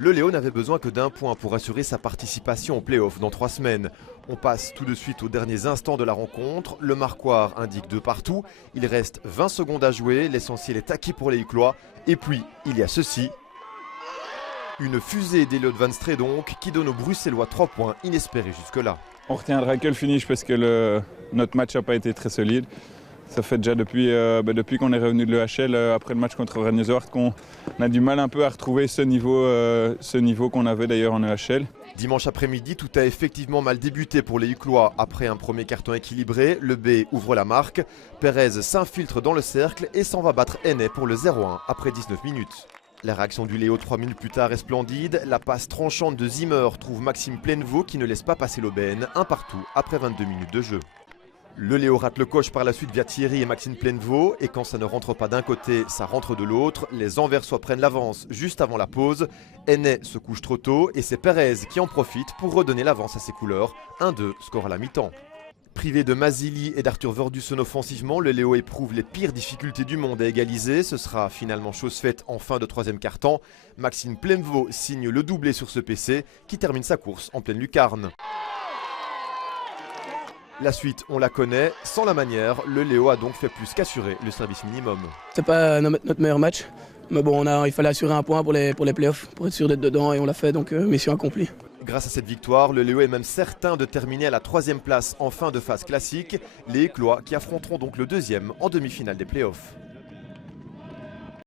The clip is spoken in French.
Le Léo n'avait besoin que d'un point pour assurer sa participation au play-off dans 3 semaines. On passe tout de suite aux derniers instants de la rencontre. Le marquoir indique 2 partout. Il reste 20 secondes à jouer. L'essentiel est acquis pour les Hucquois. Et puis, il y a ceci. Une fusée d'Eliott Van Stree donc, qui donne aux Bruxellois 3 points inespérés jusque-là. On retiendra que le finish parce que notre match n'a pas été très solide. Ça fait déjà depuis qu'on est revenu de l'EHL, après le match contre Rennes-Zoort, qu'on a du mal un peu à retrouver ce niveau qu'on avait d'ailleurs en EHL. Dimanche après-midi, tout a effectivement mal débuté pour les Hucquois. Après un premier carton équilibré, le B ouvre la marque. Perez s'infiltre dans le cercle et s'en va battre Ennais pour le 0-1 après 19 minutes. La réaction du Léo 3 minutes plus tard est splendide. La passe tranchante de Zimmer trouve Maxime Plainevaux qui ne laisse pas passer l'aubaine, un partout après 22 minutes de jeu. Le Léo rate le coche par la suite via Thierry et Maxime Plainevaux, et quand ça ne rentre pas d'un côté, ça rentre de l'autre. Les Anversois prennent l'avance juste avant la pause. Ennais se couche trop tôt et c'est Perez qui en profite pour redonner l'avance à ses couleurs. 1-2, score à la mi-temps. Privé de Mazili et d'Arthur Verdussen offensivement, le Léo éprouve les pires difficultés du monde à égaliser. Ce sera finalement chose faite en fin de 3e quart-temps. Maxime Plainevaux signe le doublé sur ce PC qui termine sa course en pleine lucarne. La suite, on la connaît. Sans la manière, le Léo a donc fait plus qu'assurer le service minimum. C'est pas notre meilleur match, mais bon, il fallait assurer un point pour les playoffs, pour être sûr d'être dedans, et on l'a fait, donc mission accomplie. Grâce à cette victoire, le Léo est même certain de terminer à la 3e place en fin de phase classique. Les Hucquois qui affronteront donc le 2e en demi-finale des playoffs.